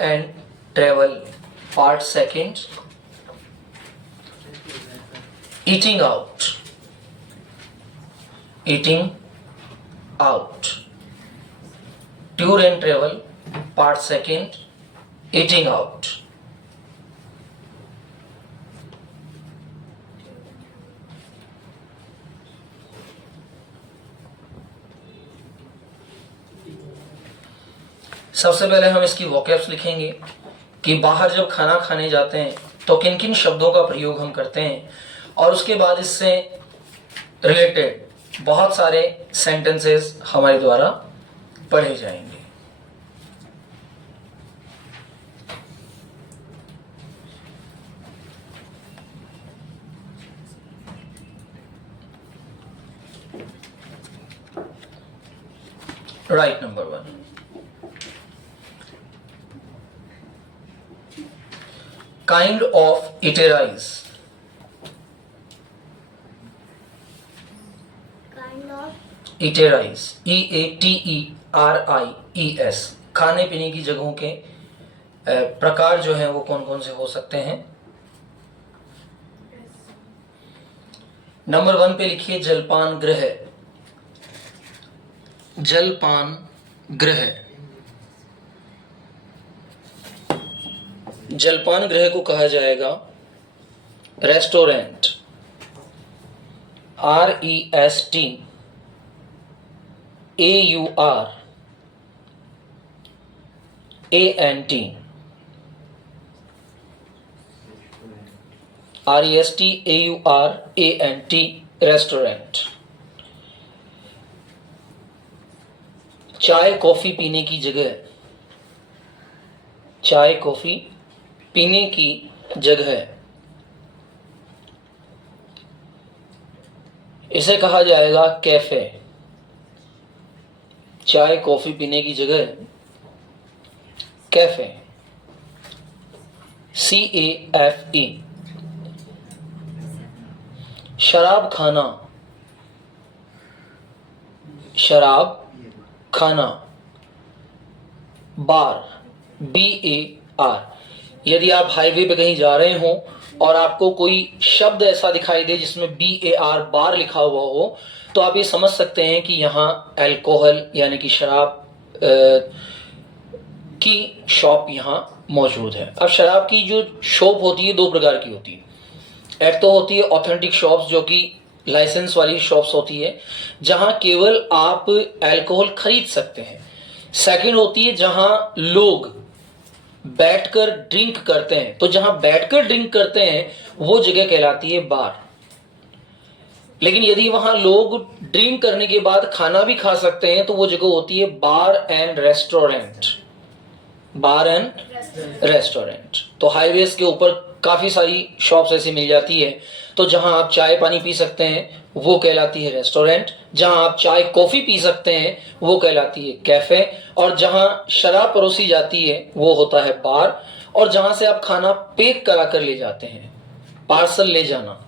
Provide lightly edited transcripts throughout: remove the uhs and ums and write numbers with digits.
and travel, part second. Eating out. Eating out. Tour and travel, part second. Eating out. सबसे पहले हम इसकी vocabs लिखेंगे कि बाहर जब खाना खाने जाते हैं तो किन किन शब्दों का प्रयोग हम करते हैं, और उसके बाद इससे रिलेटेड बहुत सारे सेंटेंसेस हमारे द्वारा पढ़े जाएंगे। Right, number 1, kind of eateries. Kind of Eateries, EATERIES, खाने पीने की जगहों के प्रकार जो हैं वो कौन कौन से हो सकते हैं। नंबर 1 पे लिखिए जलपान गृह। जलपान गृह। जलपान गृह को कहा जाएगा रेस्टोरेंट, RESTAURANT, रेस्टोरेंट। चाय कॉफी पीने की जगह, चाय कॉफी पीने की जगह, इसे कहा जाएगा कैफे। चाय कॉफी पीने की जगह कैफे, CAFE। शराब खाना, शराब खाना, बार, BAR। यदि आप हाईवे पे कहीं जा रहे हो और आपको कोई शब्द ऐसा दिखाई दे जिसमें BAR, बार लिखा हुआ हो, तो आप ये समझ सकते हैं कि यहाँ अल्कोहल यानी कि शराब की शॉप यहाँ मौजूद है। अब शराब की जो शॉप होती है 2 प्रकार की होती है। एक तो होती है ऑथेंटिक शॉप्स, जो कि लाइसेंस वाली शॉप्स होती है जहां केवल आप अल्कोहल खरीद सकते हैं। सेकंड होती है जहां लोग बैठकर ड्रिंक करते हैं। तो जहां बैठकर ड्रिंक करते हैं वो जगह कहलाती है बार। लेकिन यदि वहां लोग ड्रिंक करने के बाद खाना भी खा सकते हैं तो वो जगह होती है bar and restaurant. Bar and restaurant. तो हाईवेज के ऊपर काफी सारी शॉप्स ऐसी मिल जाती है। तो जहां आप चाय पानी पी सकते हैं वो कहलाती है रेस्टोरेंट, जहां आप चाय कॉफी पी सकते हैं वो कहलाती है कैफे, और जहां शराब परोसी जाती है वो होता है बार, और जहां से आप खाना पैक करा कर ले जाते हैं, पार्सल ले जाना।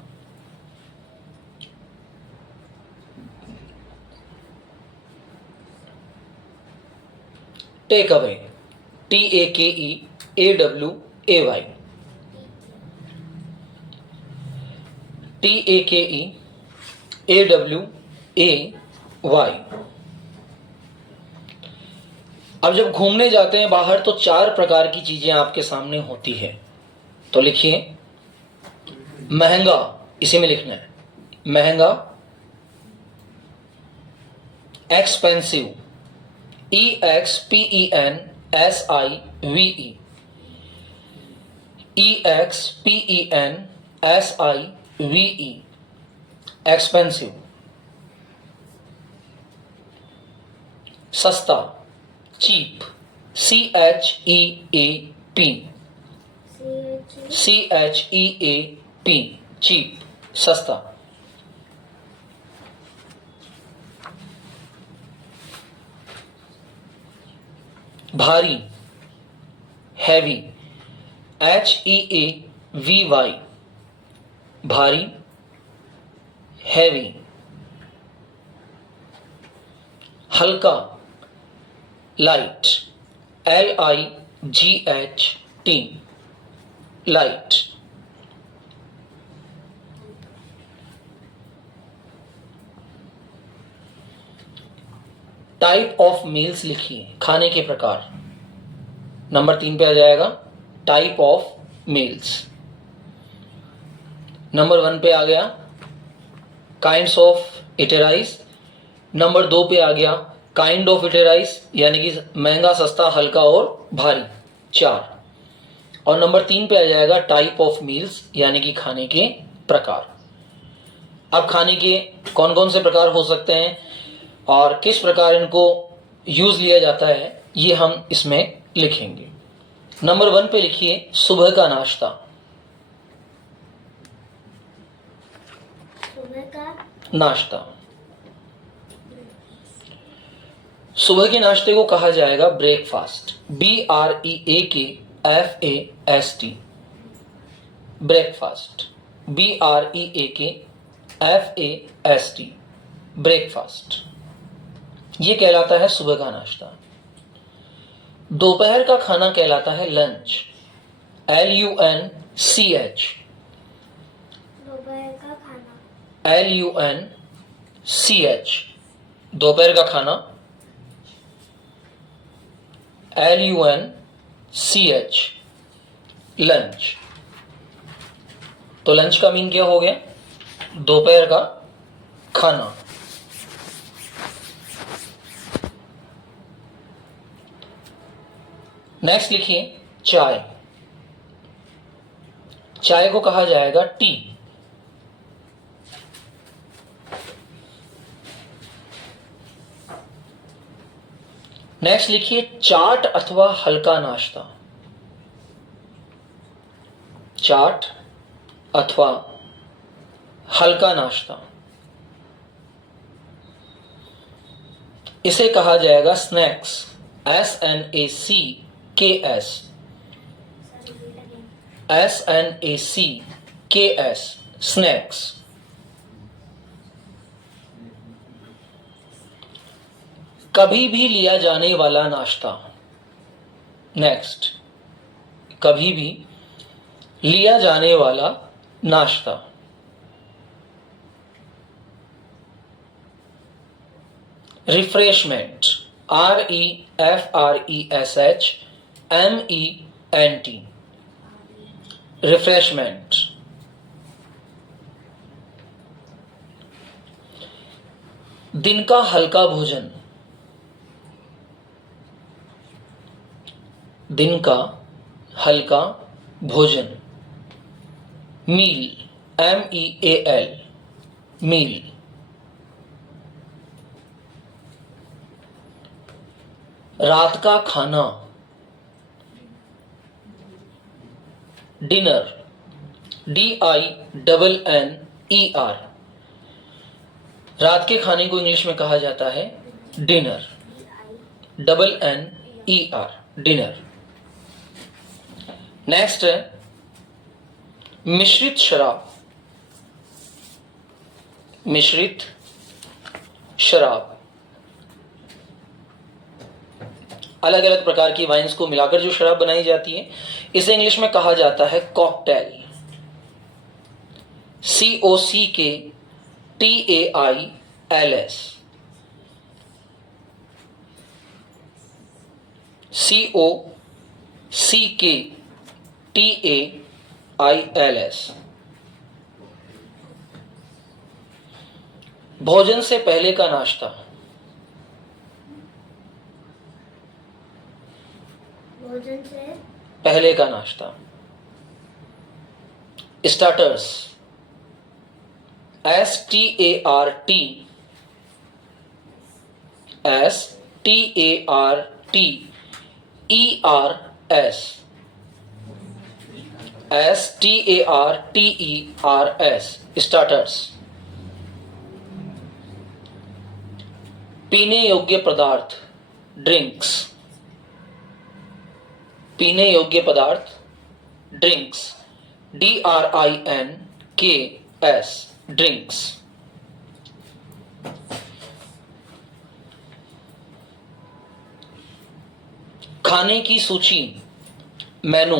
Take away, TAKEAWAY, TAKEAWAY। अब जब घूमने जाते हैं बाहर तो 4 प्रकार की चीजें आपके सामने होती है। तो लिखिए महंगा, इसी में लिखना है महंगा, एक्सपेंसिव, EXPENSIVE, EXPENSIVE, एक्सपेंसिव। सस्ता, चीप, CHEAP, चीप, सस्ता। भारी, हैवी, HEAVY, भारी, हैवी। हल्का, light, LIGHT, GHT, light. Type of meals लिखिए, खाने के प्रकार। नंबर 3 पे आ जाएगा टाइप ऑफ मील्स। नंबर 1 पे आ गया काइंड्स ऑफ इटे राइस। नंबर 2 पे आ गया काइंड ऑफ इटे राइस, यानी कि महंगा, सस्ता, हल्का और भारी, 4। और नंबर 3 पे आ जाएगा टाइप ऑफ मील्स, यानी कि खाने के प्रकार। अब खाने के कौन कौन से प्रकार हो सकते हैं और किस प्रकार इनको यूज लिया जाता है, ये हम इसमें लिखेंगे। नंबर 1 पे लिखिए सुबह का नाश्ता। सुबह का नाश्ता, सुबह के नाश्ते को कहा जाएगा breakfast, BREAKFAST, breakfast, BREAKFAST, breakfast. ये कहलाता है सुबह का नाश्ता। दोपहर का खाना कहलाता है लंच, LUNCH, दोपहर का खाना, LUNCH, दोपहर का खाना, LUNCH, लंच। तो लंच का मीन क्या हो गया? दोपहर का खाना। नेक्स्ट लिखिए चाय। चाय को कहा जाएगा टी। नेक्स्ट लिखिए चाट अथवा हल्का नाश्ता। चाट अथवा हल्का नाश्ता, इसे कहा जाएगा स्नैक्स, SNACKS, SNACKS, स्नैक्स। कभी भी लिया जाने वाला नाश्ता। नेक्स्ट, कभी भी लिया जाने वाला नाश्ता। Refreshment, REFRESHMENT, refreshment. दिन का हल्का भोजन, दिन का हल्का भोजन। मील, MEAL, मील। रात का खाना, डिनर, DINNER, रात के खाने को इंग्लिश में कहा जाता है डिनर, NNER, डिनर। नेक्स्ट है मिश्रित शराब। मिश्रित शराब, अलग अलग प्रकार की वाइन्स को मिलाकर जो शराब बनाई जाती है, इसे इंग्लिश में कहा जाता है कॉकटेल, COCKTAILS, COCKTAILS। भोजन से पहले का नाश्ता। भोजन से पहले का नाश्ता। Starters, STARTERS, starters. पीने योग्य पदार्थ, ड्रिंक्स, पीने योग्य पदार्थ, ड्रिंक्स, DRINKS, ड्रिंक्स। खाने की सूची, मेनू,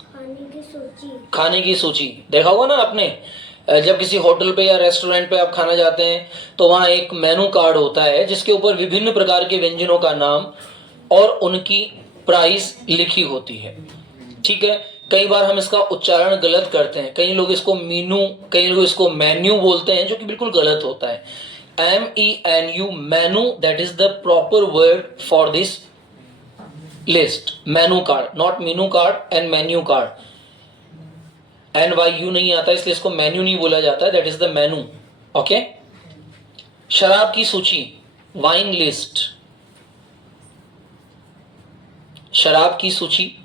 खाने की सूची, खाने की सूची। देखा होगा ना आपने, जब किसी होटल पे या रेस्टोरेंट पे आप खाना जाते हैं तो वहाँ एक मेनू कार्ड होता है जिसके ऊपर विभिन्न प्रकार के व्यंजनों का नाम और उनकी प्राइस लिखी होती है। ठीक है, कई बार हम इसका उच्चारण गलत करते हैं, कई लोग इसको मीनू, कई लोग इसको मेन्यू बोलते हैं, जो कि बिल्कुल गलत होता है। MENU, menu, that is the proper word for this list. Menu card, not Meenu card and menu card. NYU नहीं आता इसलिए इसको मेन्यू नहीं बोला जाता है, that is the menu. Okay. शराब की सूची, वाइन लिस्ट, शराब की सूची,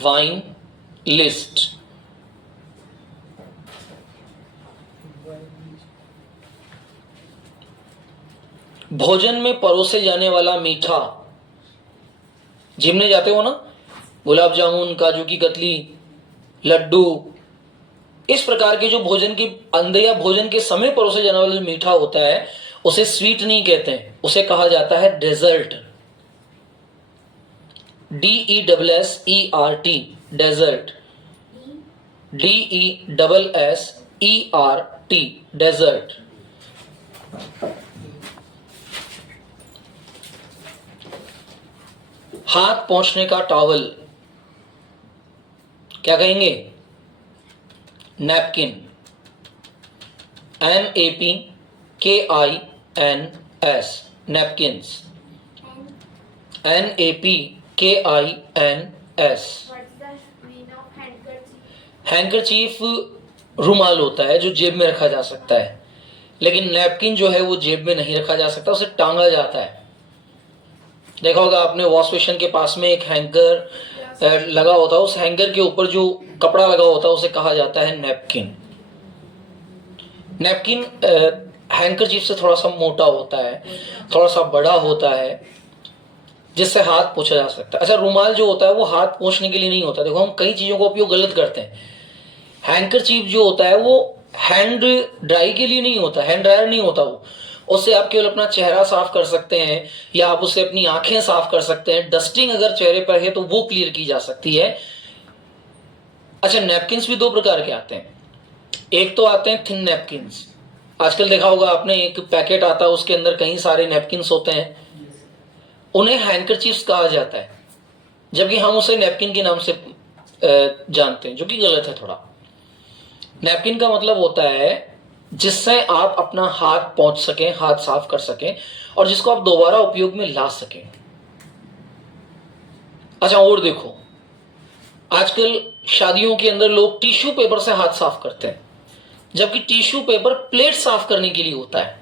वाइन लिस्ट। भोजन में परोसे जाने वाला मीठा, जिम में जाते हो ना, गुलाब जामुन, काजू की कतली, लड्डू, इस प्रकार के जो भोजन के अंदर या भोजन के समय परोसे जाने वाला जो मीठा होता है उसे स्वीट नहीं कहते हैं, उसे कहा जाता है dessert. DESSERT, dessert, DESSERT, dessert. हाथ पोंछने का टॉवल, क्या कहेंगे? Napkin, NAPKINS, napkins, NAPKINS। Handkerchief रुमाल होता है जो जेब में रखा जा सकता है, लेकिन नैपकिन जो है वो जेब में नहीं रखा जा सकता, उसे टांगा जाता है। देखा होगा आपने, वॉश बेसिन के पास में एक हैंगर लगा होता है, उस हैंगर के ऊपर जो कपड़ा लगा होता है उसे कहा जाता है नैपकिन। नैपकिन हैंकरचीफ से थोड़ा सा मोटा होता है, थोड़ा सा बड़ा होता है, जिससे हाथ पोंछा जा सकता है। अच्छा, रुमाल जो होता है वो हाथ पोंछने के लिए नहीं होता। देखो, हम कई चीजों का उपयोग गलत करते हैं। हैंकरचीफ जो होता है वो हैंड ड्राई के लिए नहीं होता, हैंड ड्रायर नहीं होता वो। उससे आप केवल अपना चेहरा साफ कर सकते हैं या आप उससे अपनी आंखें साफ कर सकते हैं। डस्टिंग अगर चेहरे पर है तो वो क्लियर की जा सकती है। अच्छा, नैपकिन्स भी दो प्रकार के आते हैं। एक तो आते हैं थिन नैपकिन्स, आजकल देखा होगा आपने, एक पैकेट आता है उसके अंदर कई सारे नैपकिन्स होते हैं, उन्हें हैंकरचीफ्स कहा जाता है, जबकि हम उसे नैपकिन के नाम से जानते हैं, जो कि गलत है थोड़ा। नैपकिन का मतलब होता है जिससे आप अपना हाथ पोंछ सकें, हाथ साफ कर सकें, और जिसको आप दोबारा उपयोग में ला सकें। अच्छा, और देखो, आजकल शादियों के अंदर लोग टिश्यू पेपर से हाथ साफ करते हैं, जबकि टिश्यू पेपर प्लेट साफ करने के लिए होता है।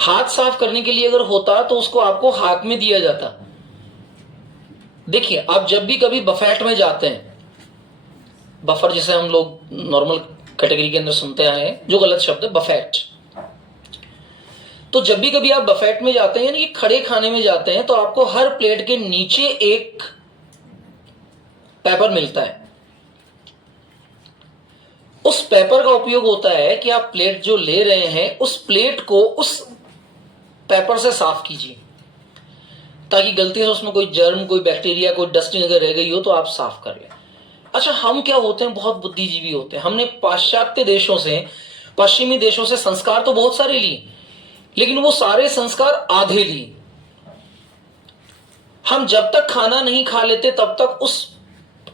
हाथ साफ करने के लिए अगर होता तो उसको आपको हाथ में दिया जाता। देखिए, आप जब भी कभी बफेट में जाते हैं, बफर जिसे हम लोग नॉर्मल कैटेगरी के अंदर सुनते आए हैं, जो गलत शब्द है बफेट, तो जब भी कभी आप बफेट में जाते हैं यानी कि खड़े खाने में जाते हैं, तो आपको हर प्लेट के नीचे एक पेपर मिलता है। उस पेपर का उपयोग होता है कि आप प्लेट जो ले रहे हैं उस प्लेट को उस पेपर से साफ कीजिए, ताकि गलती से उसमें कोई जर्म, कोई बैक्टीरिया, कोई डस्टिंग अगर रह गई हो तो आप साफ कर लें। अच्छा, हम क्या होते हैं, बहुत बुद्धिजीवी होते हैं। हमने पाश्चात्य देशों से, पश्चिमी देशों से संस्कार तो बहुत सारे लिए, लेकिन वो सारे संस्कार आधे लिए। हम जब तक खाना नहीं खा लेते तब तक उस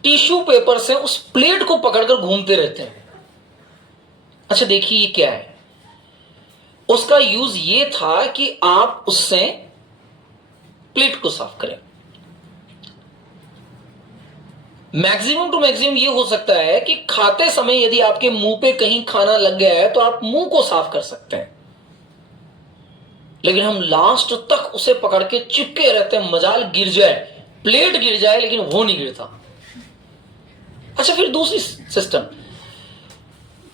टिश्यू पेपर से उस प्लेट को पकड़कर घूमते रहते हैं। अच्छा, देखिए ये क्या है, उसका यूज ये था कि आप उससे प्लेट को साफ करें। मैक्सिमम टू मैक्सिमम ये हो सकता है कि खाते समय यदि आपके मुंह पे कहीं खाना लग गया है तो आप मुंह को साफ कर सकते हैं, लेकिन हम लास्ट तक उसे पकड़ के चिपके रहते हैं, मजाल गिर जाए, प्लेट गिर जाए, लेकिन वो नहीं गिरता। अच्छा, फिर दूसरी सिस्टम,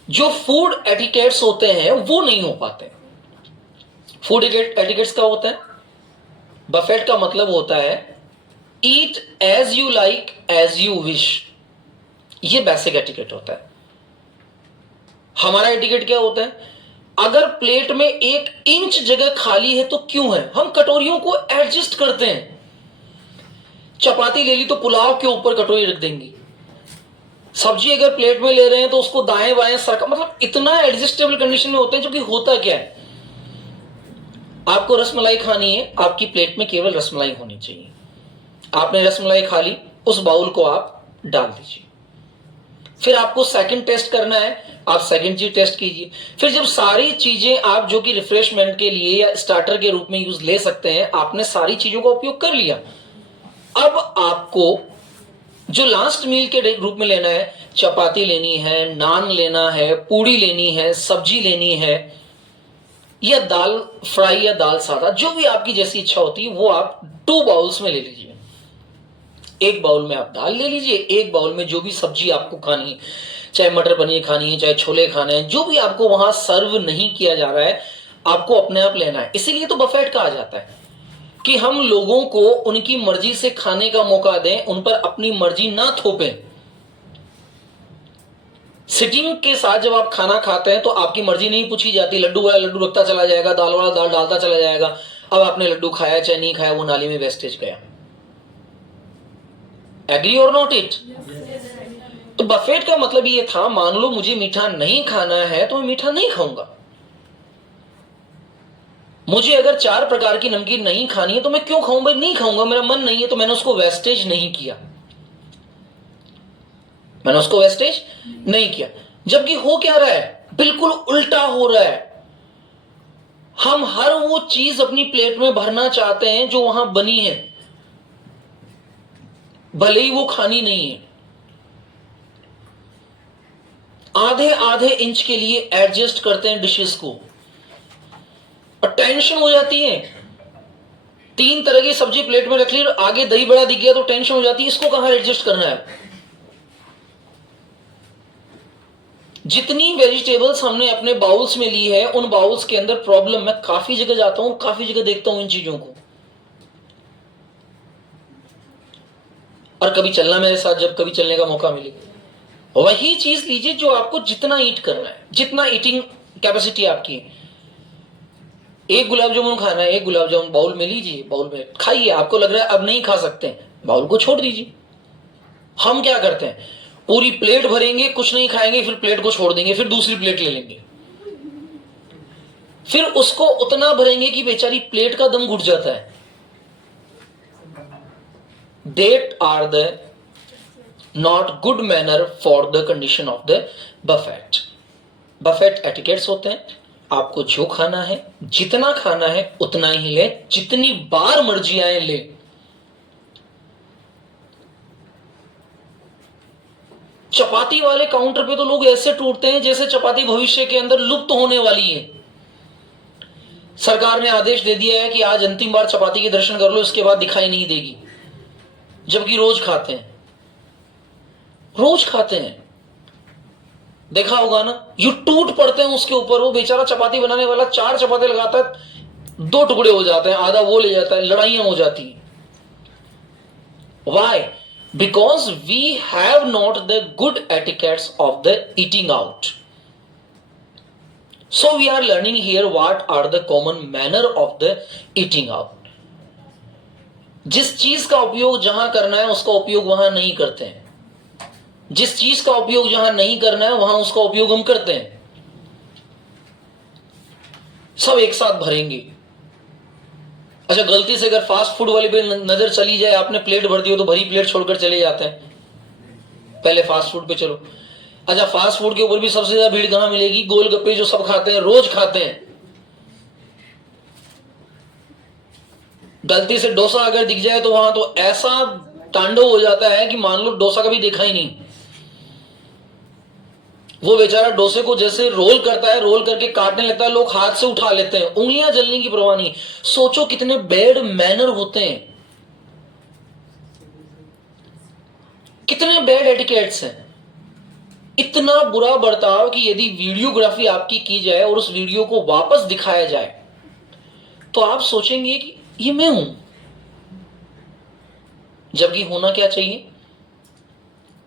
जो फूड एटिकेट्स होते हैं वो नहीं हो पाते। फूड एटिकेट्स क्या होते हैं? बफेट का मतलब होता है eat as you like as you wish, ये बेसिक एटिकेट होता है। हमारा एटिकेट क्या होता है? अगर प्लेट में 1 इंच जगह खाली है तो क्यों है? हम कटोरियों को एडजस्ट करते हैं। चपाती ले ली तो पुलाव के ऊपर कटोरी रख देंगे, सब्जी अगर प्लेट में ले रहे हैं तो उसको दाएं बाएं सरका, मतलब इतना एडजस्टेबल कंडीशन में होते हैं। जबकि होता क्या है, आपको रसमलाई खानी है, आपकी प्लेट में केवल रसमलाई होनी चाहिए। आपने रसमलाई खा ली, उस बाउल को आप डाल दीजिए। फिर आपको सेकंड टेस्ट करना है, आप सेकंड चीज टेस्ट कीजिए। फिर जब सारी चीजें आप जो कि रिफ्रेशमेंट के लिए या स्टार्टर के रूप में यूज ले सकते हैं, आपने सारी चीजों का उपयोग कर लिया। अब आपको जो लास्ट मील के रूप में लेना है, चपाती लेनी है, नान लेना है, पूड़ी लेनी है, सब्जी लेनी है, या दाल फ्राई या दाल सादा, जो भी आपकी जैसी इच्छा होती है वो आप 2 बाउल्स में ले लीजिए। एक बाउल में आप दाल ले लीजिए, एक बाउल में जो भी सब्जी आपको खानी है, चाहे मटर पनीर खानी है, चाहे छोले खाने हैं, जो भी आपको वहां सर्व नहीं किया जा रहा है, आपको अपने आप लेना है। इसीलिए तो बफेट कहा जाता है कि हम लोगों को उनकी मर्जी से खाने का मौका दें, उन पर अपनी मर्जी ना थोपें। सिटिंग के साथ जब आप खाना खाते हैं तो आपकी मर्जी नहीं पूछी जाती, लड्डू वाला लड्डू रखता चला जाएगा, दाल वाला दाल डालता चला जाएगा। अब आपने लड्डू खाया चाहे नहीं खाया, वो नाली में वेस्टेज गया। एग्री और नॉट इट? तो बफेट का मतलब ये था, मान लो मुझे मीठा नहीं खाना है तो मैं मीठा नहीं खाऊंगा। मुझे अगर 4 प्रकार की नमकीन नहीं खानी है तो मैं क्यों खाऊं भाई? नहीं खाऊंगा, मेरा मन नहीं है, तो मैंने उसको वेस्टेज नहीं किया, मैंने उसको वेस्टेज नहीं किया। जबकि हो क्या रहा है, बिल्कुल उल्टा हो रहा है। हम हर वो चीज अपनी प्लेट में भरना चाहते हैं जो वहां बनी है, भले ही वो खानी नहीं है। आधे आधे इंच के लिए एडजस्ट करते हैं डिशेस को, और टेंशन हो जाती है। 3 तरह की सब्जी प्लेट में रख ली और आगे दही बड़ा दिख गया तो टेंशन हो जाती है, इसको कहां एडजस्ट करना है। जितनी वेजिटेबल्स हमने अपने बाउल्स में ली है, उन बाउल्स के अंदर प्रॉब्लम, मैं काफी जगह जाता हूं, काफी जगह देखता हूं इन चीजों को। और कभी चलना मेरे साथ, जब कभी चलने का मौका मिले, वही चीज लीजिए जो आपको जितना ईट करना है, जितना ईटिंग कैपेसिटी आपकी है। एक गुलाब जामुन खाना है, एक गुलाब जामुन बाउल में लीजिए, बाउल में खाइए। आपको लग रहा है अब नहीं खा सकते, बाउल को छोड़ दीजिए। हम क्या करते हैं, पूरी प्लेट भरेंगे, कुछ नहीं खाएंगे, फिर प्लेट को छोड़ देंगे, फिर दूसरी प्लेट ले लेंगे, फिर उसको उतना भरेंगे कि बेचारी प्लेट का दम घुट जाता है। That are the not good manner for the condition of the buffet. Buffet etiquettes होते हैं, आपको जो खाना है, जितना खाना है उतना ही ले, जितनी बार मर्जी आए ले। चपाती वाले काउंटर पे तो लोग ऐसे टूटते हैं जैसे चपाती भविष्य के अंदर लुप्त होने वाली है। सरकार ने आदेश दे दिया है कि आज अंतिम बार चपाती के दर्शन कर लो, इसके बाद दिखाई नहीं देगी, जबकि रोज खाते हैं, रोज खाते हैं। देखा होगा ना, यू टूट पड़ते हैं उसके ऊपर। वो बेचारा चपाती बनाने वाला 4 चपाती लगाता है, 2 टुकड़े हो जाते हैं, आधा वो ले जाता है, लड़ाइयां हो जाती हैं। Why? Because we have not the good etiquettes of the eating out. So we are learning here what are the common manner of the eating out. जिस चीज का उपयोग जहां करना है उसका उपयोग वहां नहीं करते हैं, जिस चीज का उपयोग जहां नहीं करना है वहां उसका उपयोग हम करते हैं। सब एक साथ भरेंगे। अच्छा, गलती से अगर फास्ट फूड वाले पे नजर चली जाए, आपने प्लेट भर दी हो तो भरी प्लेट छोड़कर चले जाते हैं, पहले फास्ट फूड पे चलो। अच्छा, फास्ट फूड के ऊपर भी सबसे ज्यादा भीड़ कहां मिलेगी? गोलगप्पे जो सब खाते हैं, रोज खाते हैं। गलती से डोसा अगर दिख जाए तो वहां तो ऐसा तांडव हो जाता है कि मान लो डोसा कभी देखा ही नहीं। वो बेचारा डोसे को जैसे रोल करता है, रोल करके काटने लगता है, लोग हाथ से उठा लेते हैं, उंगलियां जलने की परवाह नहीं। सोचो कितने बैड मैनर होते हैं, कितने बैड एटिकेट्स हैं। इतना बुरा बर्ताव कि यदि वीडियोग्राफी आपकी की जाए और उस वीडियो को वापस दिखाया जाए तो आप सोचेंगे कि ये मैं हूं। जबकि होना क्या चाहिए,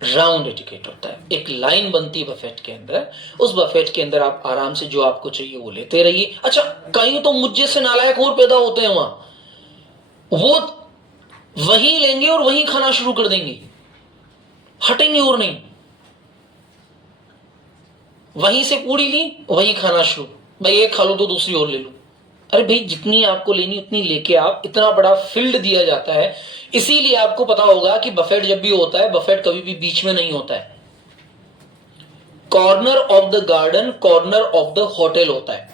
राउंड एटिकेट होता है, एक लाइन बनती है बफेट के अंदर, उस बफेट के अंदर आप आराम से जो आपको चाहिए वो लेते रहिए। अच्छा, कहीं तो मुझ जैसे नालायक और पैदा होते हैं वहां, वो वहीं लेंगे और वहीं खाना शुरू कर देंगे, हटेंगे और नहीं, वहीं से पूरी ली वहीं खाना शुरू, भाई एक खा लो तो दूसरी और ले लो। अरे भाई, जितनी आपको लेनी उतनी लेके आप, इतना बड़ा फील्ड दिया जाता है। इसीलिए आपको पता होगा कि बफेट जब भी होता है, बफेट कभी भी बीच में नहीं होता है, corner of the garden, corner of the hotel होता है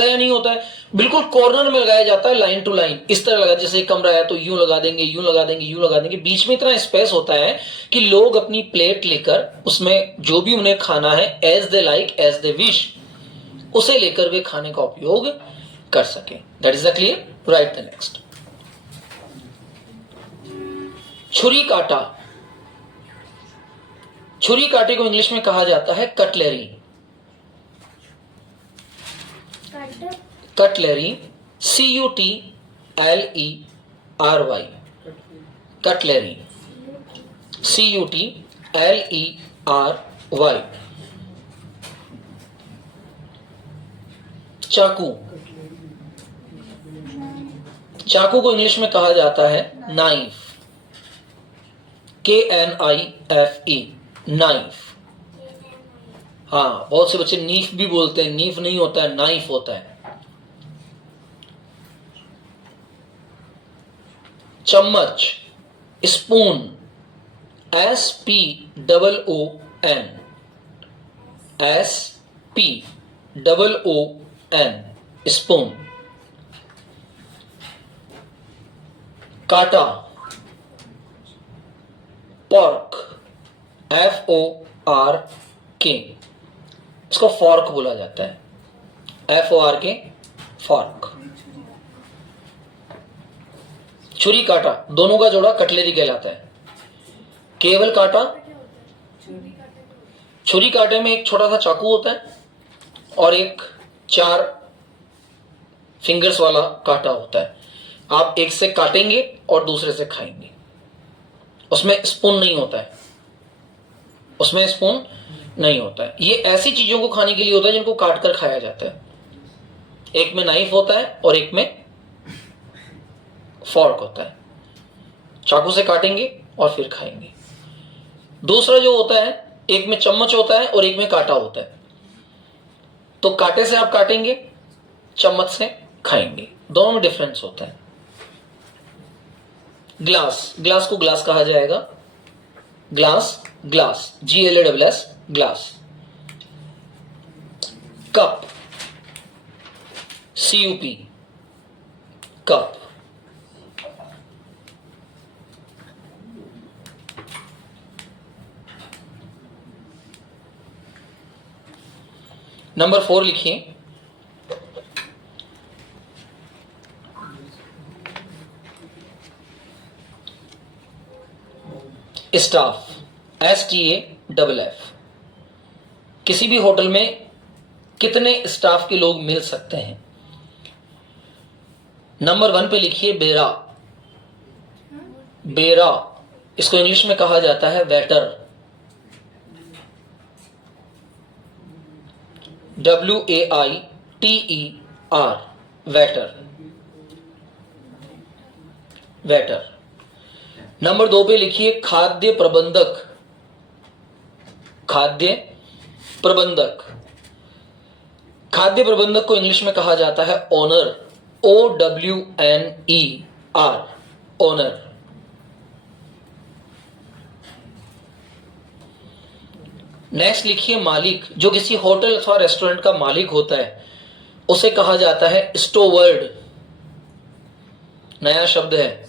या नहीं होता है? बिल्कुल कॉर्नर में लगाया जाता है, लाइन टू लाइन इस तरह लगा, जैसे कमरा है तो यूं लगा देंगे, यूं लगा देंगे, यूं लगा देंगे, बीच में इतना स्पेस होता है कि लोग अपनी प्लेट लेकर उसमें जो भी उन्हें खाना है, as they like, as they wish, उसे लेकर वे खाने का उपयोग कर सके। That is the clear. Right the next. छुरी काटा, छुरी काटे को इंग्लिश में कहा जाता है cutlery. Cut cutlery, CUTLERY, cutlery, CUTLERY। चाकू, चाकू को इंग्लिश में कहा जाता है नाइफ, KNIFE, नाइफ। हाँ, बहुत से बच्चे नीफ भी बोलते हैं, नीफ नहीं होता है, नाइफ होता है। चम्मच, स्पून, SPOON, SPOON, स्पून। काटा, फॉर्क, FORK, इसको फॉर्क बोला जाता है, FORK, फॉर्क। छुरी काटा, दोनों का जोड़ा कटलरी कहलाता है। केवल काटा, छुरी काटे में एक छोटा सा चाकू होता है और एक 4 फिंगर्स वाला काटा होता है। आप एक से काटेंगे और दूसरे से खाएंगे, उसमें स्पून नहीं होता है, उसमें स्पून नहीं होता है। ये ऐसी चीजों को खाने के लिए होता है जिनको काट कर खाया जाता है। एक में नाइफ होता है और एक में फॉर्क होता है, चाकू से काटेंगे और फिर खाएंगे। दूसरा जो होता है, एक में चम्मच होता है और एक में कांटा होता है, तो कांटे से आप काटेंगे, चम्मच से खाएंगे, दोनों में डिफरेंस होता है। ग्लास, ग्लास को ग्लास कहा जाएगा, glass, glass, GLASS, glass. Cup, CUP, cup. Number 4 लिखिए, स्टाफ, STAFF। किसी भी होटल में कितने स्टाफ के लोग मिल सकते हैं? नंबर 1 पे लिखिए बेरा, बेरा, इसको इंग्लिश में कहा जाता है waiter, WAITER, waiter, waiter. Number 2 पे लिखिए खाद्य प्रबंधक, खाद्य प्रबंधक। खाद्य प्रबंधक को इंग्लिश में कहा जाता है ओनर, OWNER, ओनर। नेक्स्ट लिखिए मालिक, जो किसी होटल अथवा रेस्टोरेंट का मालिक होता है उसे कहा जाता है स्टोवर्ड, नया शब्द है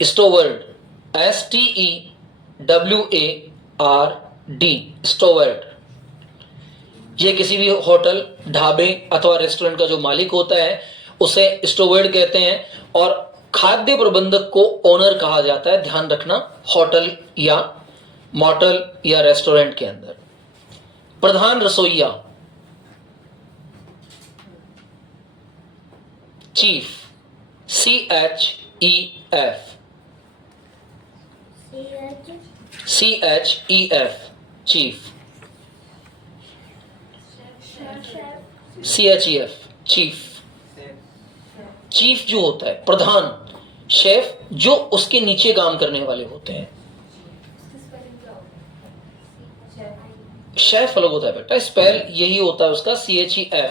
स्टोवर्ड, STEWARD, स्टोवर्ड। ये किसी भी होटल, ढाबे अथवा रेस्टोरेंट का जो मालिक होता है उसे स्टोवर्ड कहते हैं, और खाद्य प्रबंधक को ओनर कहा जाता है। ध्यान रखना, होटल या मोटल या रेस्टोरेंट के अंदर। प्रधान रसोइया, chief, CHEF, CHEF chief, chef CHEF chief. Chief जो होता है प्रधान, शेफ जो उसके नीचे काम करने वाले होते हैं। शेफ अलग होता है बेटा, स्पेल यही होता है उसका CHEF,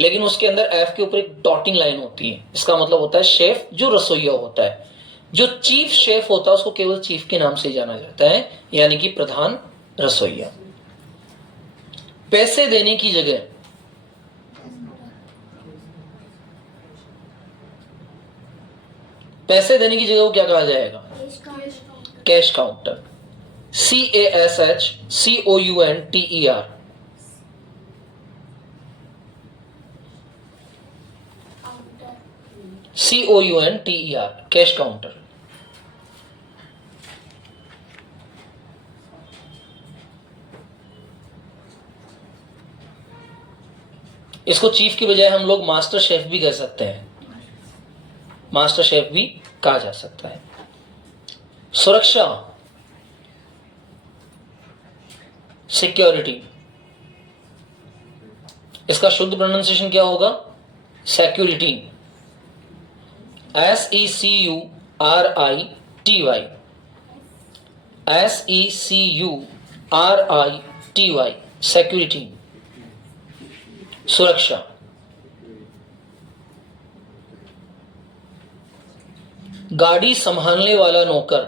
लेकिन उसके अंदर एफ के ऊपर एक डॉटिंग लाइन होती है। इसका मतलब होता है शेफ जो रसोइया होता है। जो चीफ शेफ होता है उसको केवल चीफ के नाम से जाना जाता है, यानी कि प्रधान रसोइया। पैसे देने की जगह पैसे देने की जगह वो क्या कहा जाएगा? Cash counter, CASHCOUNTER COUNTER cash counter. इसको चीफ की बजाय हम लोग मास्टर शेफ भी कह सकते हैं, मास्टर शेफ भी कहा जा सकता है। सुरक्षा, सिक्योरिटी, इसका शुद्ध प्रोनाउंसिएशन क्या होगा? सिक्योरिटी, SECURITY, SECURITY सिक्योरिटी, सुरक्षा। गाड़ी संभालने वाला नौकर,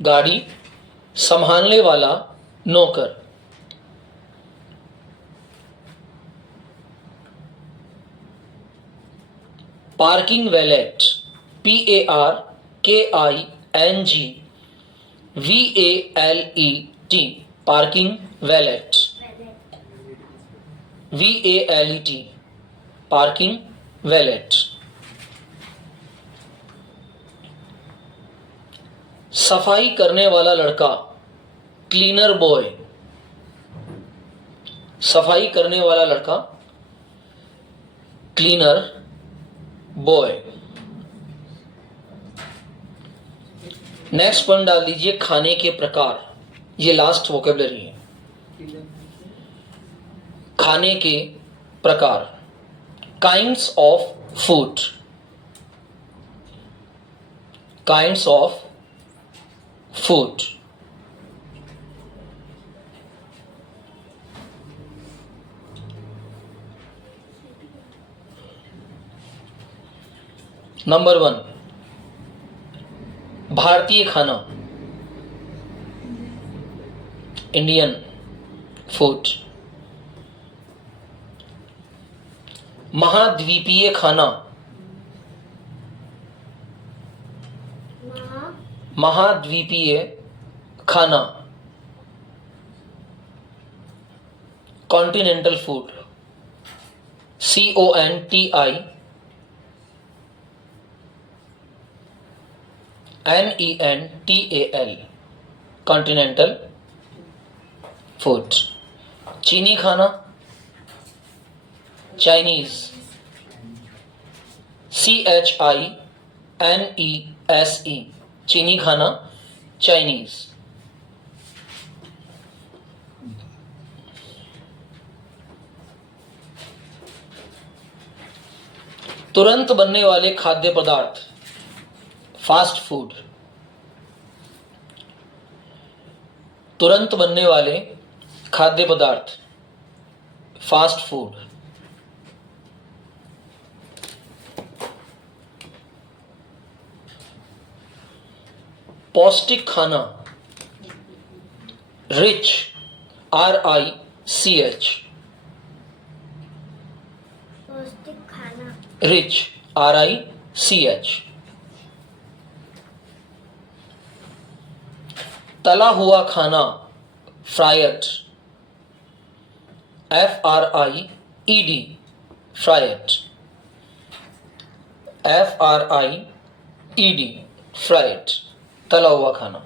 गाड़ी संभालने वाला नौकर। Parking wallet, PARKING VALET, parking wallet, VALET parking wallet. सफाई करने वाला लड़का, क्लीनर बॉय, सफाई करने वाला लड़का, क्लीनर बॉय। नेक्स्ट पॉइंट डाल दीजिए, खाने के प्रकार। ये लास्ट वोकेबलरी है, खाने के प्रकार, kinds of food, kinds of food. Number 1, भारतीय खाना, इंडियन फूड। महाद्वीपीय खाना, महाद्वीपीय खाना, continental food, CONTINENTAL continental food. चीनी खाना, चाइनीज, CHINESE चीनी खाना, चाइनीज। तुरंत बनने वाले खाद्य पदार्थ, फास्ट फूड, तुरंत बनने वाले खाद्य पदार्थ, फास्ट फूड। पौष्टिक खाना, रिच, RICH पौष्टिक खाना, रिच, RICH। तला हुआ खाना, fried, FRIED fried, FRIED fried, तला हुआ खाना।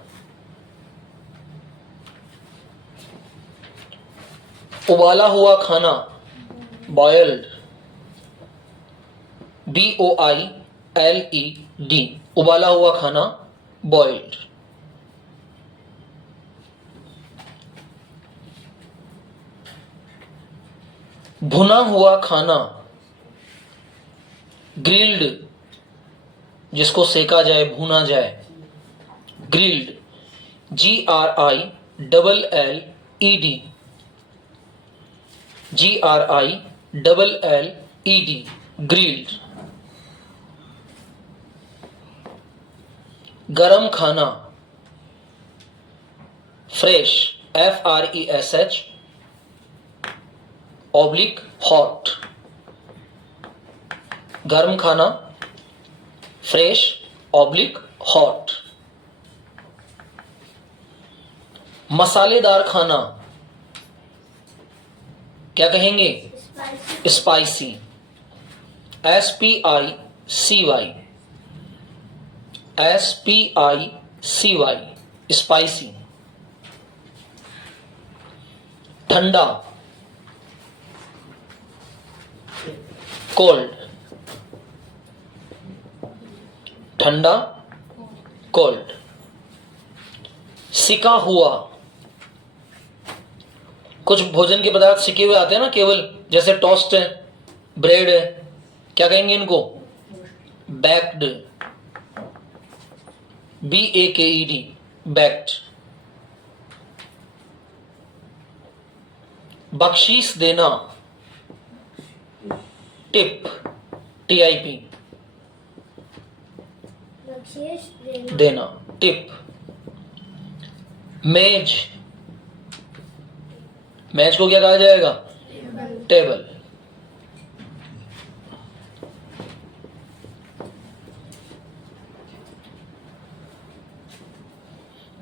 उबाला हुआ खाना, बॉयल्ड, BOILED उबाला हुआ खाना, बॉयल्ड। भुना हुआ खाना, ग्रिल्ड, जिसको सेका जाए, भुना जाए, ग्रिल्ड, GRILLED, GRILLED, ग्रिल्ड। गरम खाना, फ्रेश, FRESH, ऑब्लिक हॉट, गर्म खाना, फ्रेश, ऑब्लिक हॉट। मसालेदार खाना, क्या कहेंगे? Spicy, SPICY, spicy. ठंडा, कोल्ड, ठंडा, कोल्ड। सिका हुआ, कुछ भोजन के पदार्थ सिके हुए आते हैं ना केवल, जैसे टोस्ट है, ब्रेड है, क्या कहेंगे इनको? Backed, BAKED, backed. बख्शीश देना, टिप, TIP, बख्शीश देना, टिप। मेज, मेज को क्या कहा जाएगा? टेबल।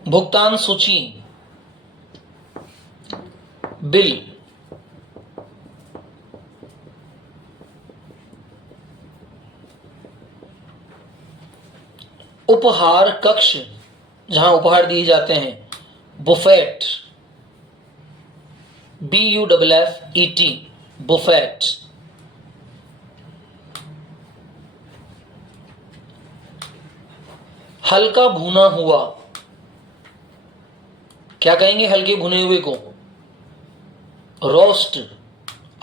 भुगतान सूची, बिल। उपहार कक्ष, जहां उपहार दिए जाते हैं, बुफेट, BUFFET, बुफेट। हल्का भुना हुआ, क्या कहेंगे हल्के भुने हुए को? Roast,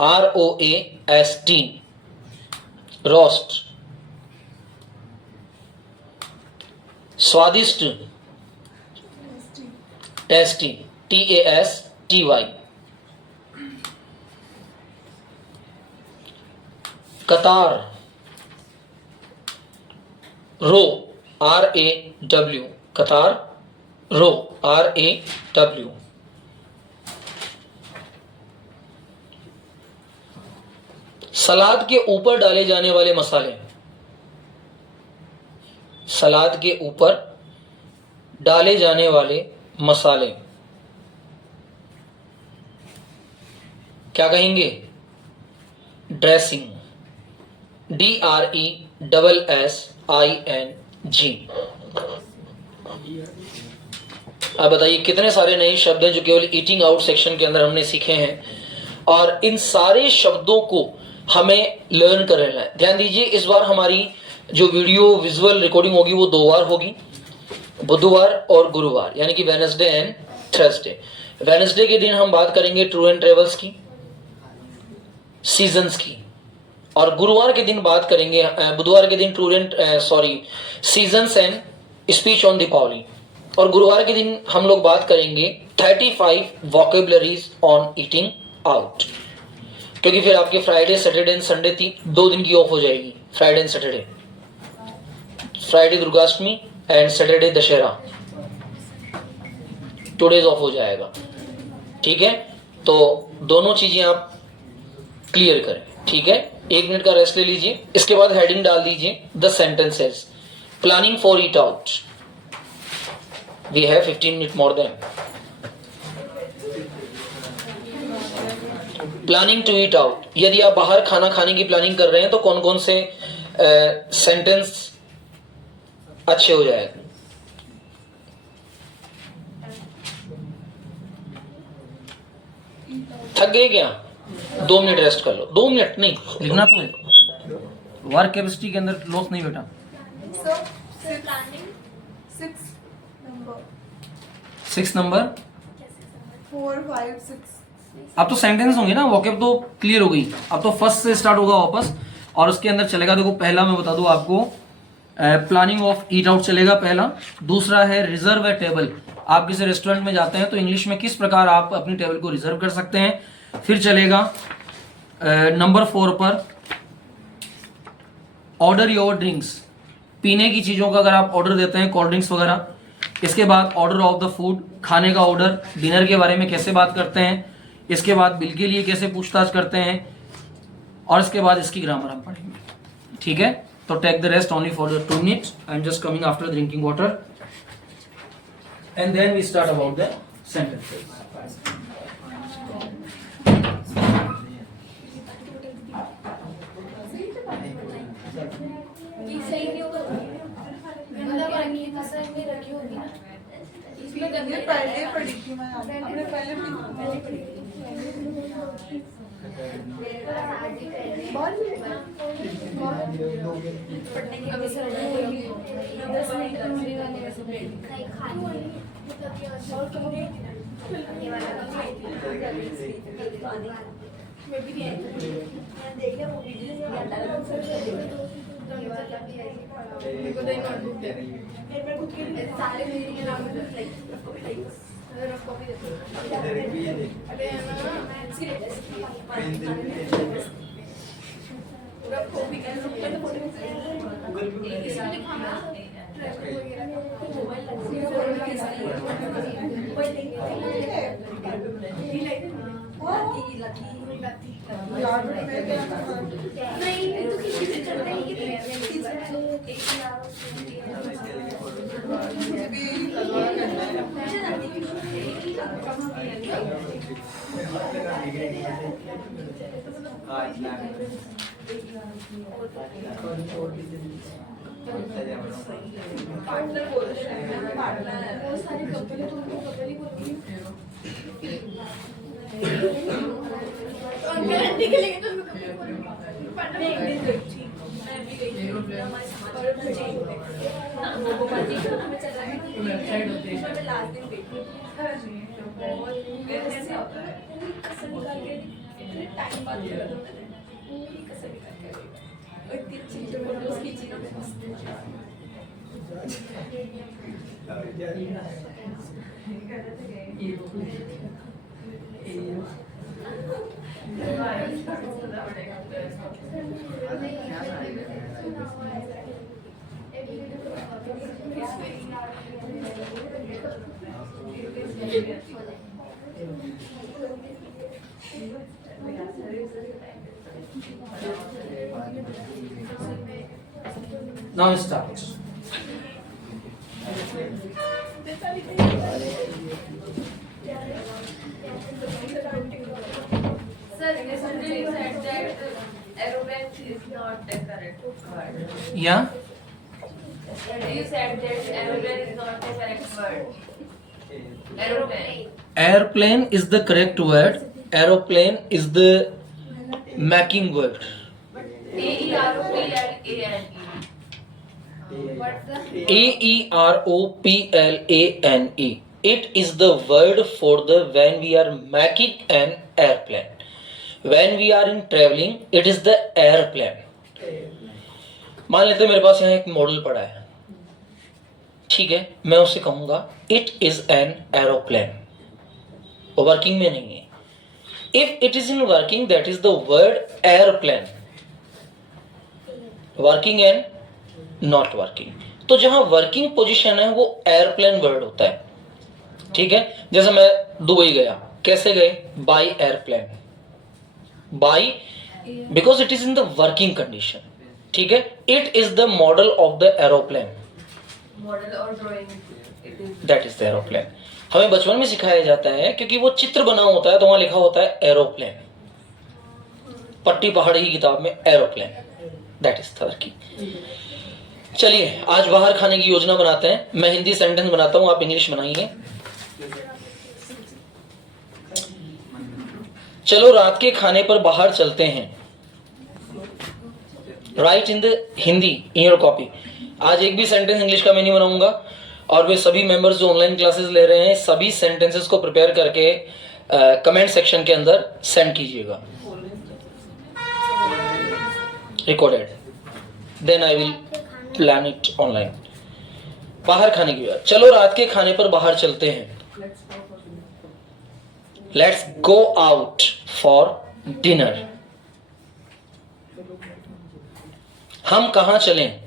ROAST, roast. स्वादिष्ट, टेस्टी, TASTY। कतार, रो, RAW, कतार, रो, RAW। सलाद के ऊपर डाले जाने वाले मसाले, सलाद के ऊपर डाले जाने वाले मसाले, क्या कहेंगे? Dressing, DRESSING। अब बताइए कितने सारे नए शब्द हैं जो केवल ईटिंग आउट सेक्शन के अंदर हमने सीखे हैं, और इन सारे शब्दों को हमें लर्न कर लेना है। ध्यान दीजिए, इस बार हमारी जो वीडियो विजुअल रिकॉर्डिंग होगी वो 2 बार होगी, बुधवार और गुरुवार, यानी कि वेडनेसडे एंड थर्सडे। वेडनेसडे के दिन हम बात करेंगे टूर एंड ट्रेवल्स की, सीजन्स की, और गुरुवार के दिन बात करेंगे, बुधवार के दिन seasons and speech on Deepawali, और गुरुवार के दिन हम लोग बात करेंगे 35 वोकेबलरीज ऑन ईटिंग आउट, क्योंकि फिर आपके फ्राइडे, सैटरडे एंड संडे 2 दिन की ऑफ हो जाएगी। Friday and Saturday, Friday Durgashtami and Saturday Dussehra, 2 days of हो जाएगा। ठीक है, तो दोनों चीजें आप क्लियर करें। ठीक है, 1 मिनट का रेस्ट ले लीजिए, इसके बाद हेडिंग डाल दीजिए the sentences. Planning for eat out, we have 15 minute more then. Planning to eat out, यदि आप बाहर खाना खाने की प्लानिंग कर रहे हैं तो कौन कौन से सेंटेंस अच्छे हो जाएगा? थक गए क्या? 2 मिनट रेस्ट कर लो। 2 मिनट नहीं लिखना, तो है वर्क कैपेसिटी के अंदर लॉस नहीं बेटा। सिक्स नंबर 4, 5, 6 अब तो सेंटेंस होंगे ना, वोकेब तो क्लियर हो गई, अब तो फर्स्ट से स्टार्ट होगा वापस और उसके अंदर चलेगा। देखो पहला मैं बता दूं आपको, प्लानिंग ऑफ ईट आउट चलेगा पहला। दूसरा है रिजर्व ए टेबल, आप किसी रेस्टोरेंट में जाते हैं तो इंग्लिश में किस प्रकार आप अपनी टेबल को रिजर्व कर सकते हैं। फिर चलेगा नंबर 4 पर ऑर्डर योर ड्रिंक्स, पीने की चीज़ों का अगर आप ऑर्डर देते हैं, कोल्ड ड्रिंक्स वगैरह। इसके बाद ऑर्डर ऑफ द फूड, खाने का ऑर्डर, डिनर के बारे में कैसे बात करते हैं। इसके बाद बिल के लिए कैसे पूछताछ करते हैं, और इसके बाद इसकी ग्रामर हम पढ़ेंगे। ठीक है, तो take the rest only for the 2 minutes, I am just coming after drinking water and then we start about the sentences. सही नहीं होगा, मतलब रखी नहीं रखी होगी ना इसमें गंदे पहले पढ़ी थी मैं, आपने पहले पढ़ी थी। पढ़ने की अभी से 10 मिनट होने वाले वैसे मैं भी देख लिया वो वीडियो मेरे को नोटबुक दे मैं खुद के सारे मेरे के नाम में रफ कॉपी देते अरे रफ कॉपी कर सकते हैं फोटो इसमें लिखा ट्रैवल वगैरह मोबाइल नहीं तो किसी से चलता ही पार्टनर बोलते हैं पार्टनर बहुत सारे कपल है तो उनको कपल ही बोलती अंकल आंटी के लिए तो पार्टनर एक दिन गई थी मैं भी गई थी और मुझे वो पार्टी में चला गया वेबसाइट होती है मैं लास्ट दिन गई थी बहुत कैसे होता है कसम निकाल के इतने टाइम बाद पूरी कसम निकाल के इतनी अच्छी जो फोटोज खींची ना मस्त Now start. Sir, yesterday you said that aeroplane is not the correct word. Yeah. You said that aeroplane is not the correct word. Aeroplane. Airplane is the correct word. Aeroplane is the making word. AEROPLANE. What's the? AEROPLANE. It is the word for the when we are making an airplane. When we are in traveling, it is the airplane. मान लेते हैं मेरे पास यहाँ एक model पड़ा है, ठीक है, मैं उससे कहूँगा it is an aeroplane, working में नहीं है. If it is in working that is the word airplane. Working and not working, तो जहां वर्किंग पोजीशन है वो एयरप्लेन वर्ड होता है. ठीक है, जैसे मैं दुबई गया, कैसे गए? By airplane. By because it is in the working condition. ठीक है, it is the model of the aeroplane. Model or drawing. That is the aeroplane. हमें बचपन में सिखाया जाता है क्योंकि वो चित्र बना होता है तो वहां लिखा होता है एरोप्लेन. पट्टी पहाड़ी की किताब में aeroplane. That is the working. चलिए आज बाहर खाने की योजना बनाते हैं. मैं हिंदी सेंटेंस बनाता हूं, आप इंग्लिश बनाइए. चलो रात के खाने पर बाहर चलते हैं. Right in the Hindi in your copy. आज एक भी सेंटेंस इंग्लिश का मैं नहीं बनाऊंगा और वे सभी मेंबर्स जो ऑनलाइन क्लासेस ले रहे हैं सभी सेंटेंसेस को प्रिपेयर करके कमेंट सेक्शन के अंदर सेंड कीजिएगा, recorded, then I will plan it online. बाहर खाने की बात, चलो रात के खाने पर बाहर चलते हैं। Let's go out for dinner. हम कहां चलें?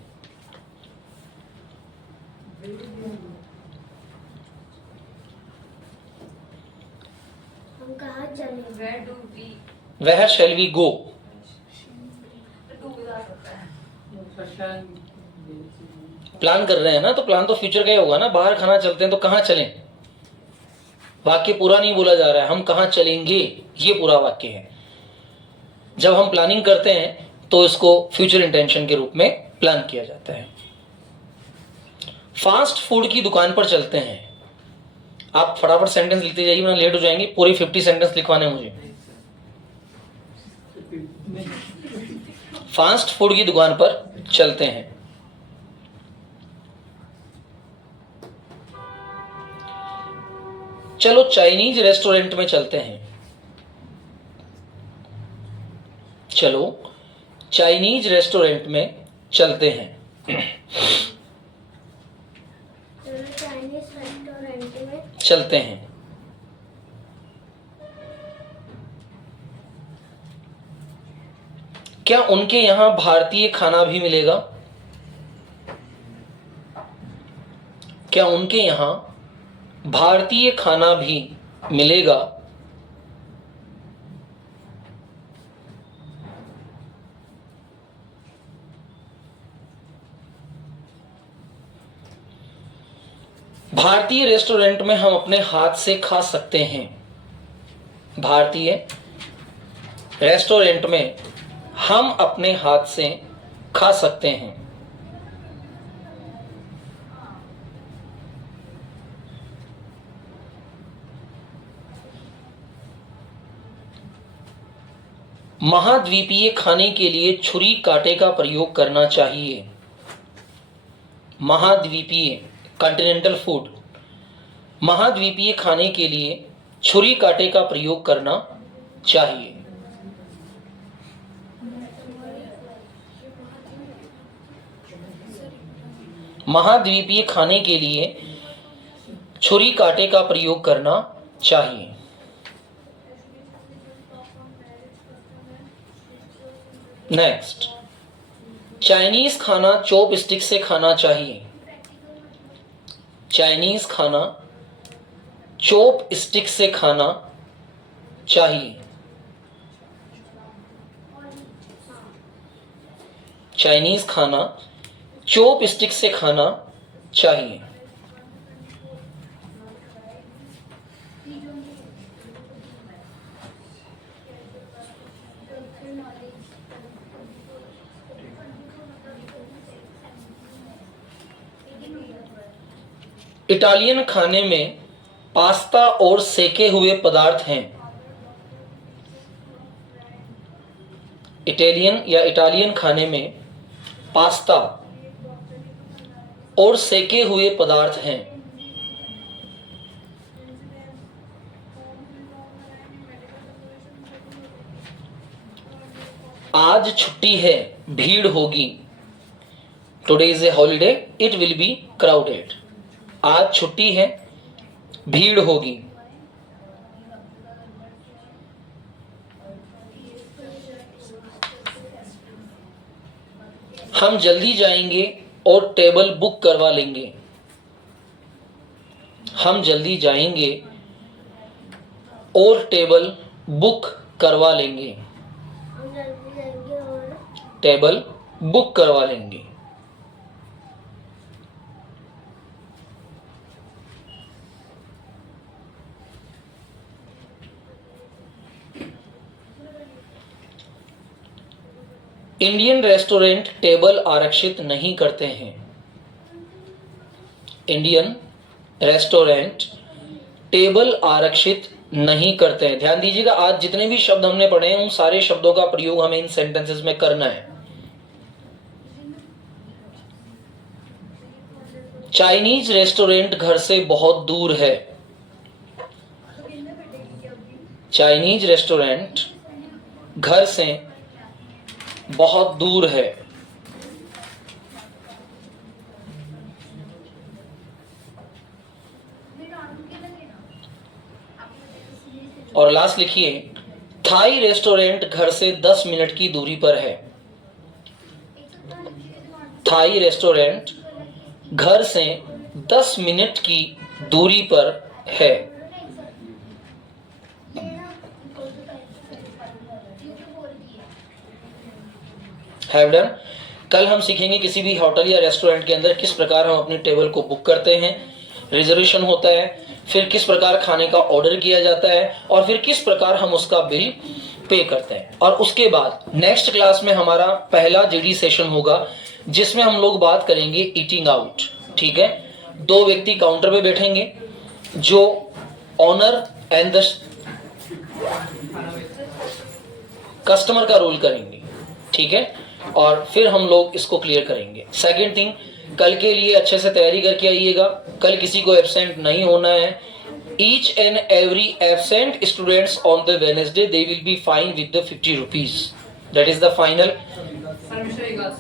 हम कहाँ चलें? Where do we where shall we go? do जा सकता है? प्लान कर रहे हैं ना, तो प्लान तो फ्यूचर का ही होगा ना। बाहर खाना चलते हैं तो कहां चलें? वाक्य पूरा नहीं बोला जा रहा है, हम कहां चलेंगे ये पूरा वाक्य है। जब हम प्लानिंग करते हैं तो इसको फ्यूचर इंटेंशन के रूप में प्लान किया जाता है। फास्ट फूड की दुकान पर चलते हैं। आप फटाफट सेंटेंस लिखते जाइए, वरना लेट हो जाएंगे। पूरे 50 सेंटेंस लिखवाने हैं मुझे। फास्ट फूड की दुकान पर चलते हैं। चलो चाइनीज रेस्टोरेंट में चलते हैं। चलो चाइनीज रेस्टोरेंट में चलते हैं। चलो चाइनीज रेस्टोरेंट में चलते हैं। क्या उनके यहां भारतीय खाना भी मिलेगा? क्या उनके यहां भारतीय खाना भी मिलेगा? भारतीय रेस्टोरेंट में हम अपने हाथ से खा सकते हैं। भारतीय रेस्टोरेंट में हम अपने हाथ से खा सकते हैं। महाद्वीपीय खाने के लिए छुरी कांटे का प्रयोग करना चाहिए। महाद्वीपीय कॉन्टिनेंटल फूड, महाद्वीपीय खाने के लिए छुरी कांटे का प्रयोग करना चाहिए। महाद्वीपीय खाने के लिए छुरी कांटे का प्रयोग करना चाहिए। नेक्स्ट, चाइनीज खाना चॉप स्टिक से खाना चाहिए। चाइनीज खाना चॉप स्टिक से खाना चाहिए। चाइनीज खाना चॉप स्टिक से खाना चाहिए। इटालियन खाने में पास्ता और सेके हुए पदार्थ हैं। इटालियन खाने में पास्ता और सेके हुए पदार्थ हैं। आज छुट्टी है, भीड़ होगी। Today is a holiday, it will B crowded. आज छुट्टी है, भीड़ होगी। हम जल्दी जाएंगे और टेबल बुक करवा लेंगे। हम जल्दी जाएंगे और टेबल बुक करवा लेंगे। हम जल्दी जाएंगे और टेबल बुक करवा लेंगे। इंडियन रेस्टोरेंट टेबल आरक्षित नहीं करते हैं। इंडियन रेस्टोरेंट टेबल आरक्षित नहीं करते हैं। ध्यान दीजिएगा, आज जितने भी शब्द हमने पढ़े हैं उन सारे शब्दों का प्रयोग हमें इन सेंटेंसेस में करना है। चाइनीज रेस्टोरेंट घर से बहुत दूर है। चाइनीज रेस्टोरेंट घर से बहुत दूर है। और लास्ट लिखिए, थाई रेस्टोरेंट घर से 10 मिनट की दूरी पर है। थाई रेस्टोरेंट घर से 10 मिनट की दूरी पर है। Have done. कल हम सीखेंगे किसी भी होटल या रेस्टोरेंट के अंदर किस प्रकार हम अपनी टेबल को बुक करते हैं, रिजर्वेशन होता है, फिर किस प्रकार खाने का ऑर्डर किया जाता है और फिर किस प्रकार हम उसका बिल पे करते हैं। और उसके बाद नेक्स्ट क्लास में हमारा पहला जीडी सेशन होगा जिसमें हम लोग बात करेंगे ईटिंग आउट। ठीक है, 2 व्यक्ति काउंटर पे बैठेंगे जो ऑनर एंड द कस्टमर का रोल करेंगे। ठीक है, और फिर हम लोग इसको क्लियर करेंगे। सेकंड थिंग, कल के लिए अच्छे से तैयारी करके आइएगा। कल किसी को एब्सेंट नहीं होना है। Each and every absent students on the Wednesday they will be fine with the 50 rupees. That is the final.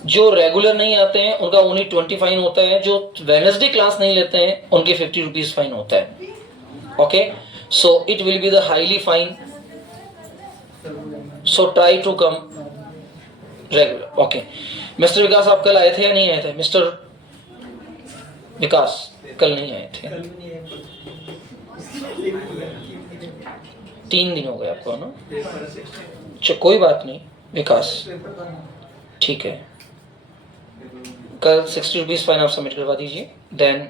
जो रेगुलर नहीं आते हैं उनका ओनली 20 फाइन होता है। जो वेडनेसडे क्लास नहीं लेते हैं उनके 50 रुपीज फाइन होता है। Okay, so it will be the highly fine, so try to come regular. Okay, mister Vikas आप कल आए थे या नहीं आए थे? मिस्टर विकास कल नहीं आए थे। 3 दिन हो गए आपको ना। अच्छा, कोई बात नहीं विकास, ठीक है। कल 60 रुपीज फाइन आप सबमिट करवा दीजिए। देन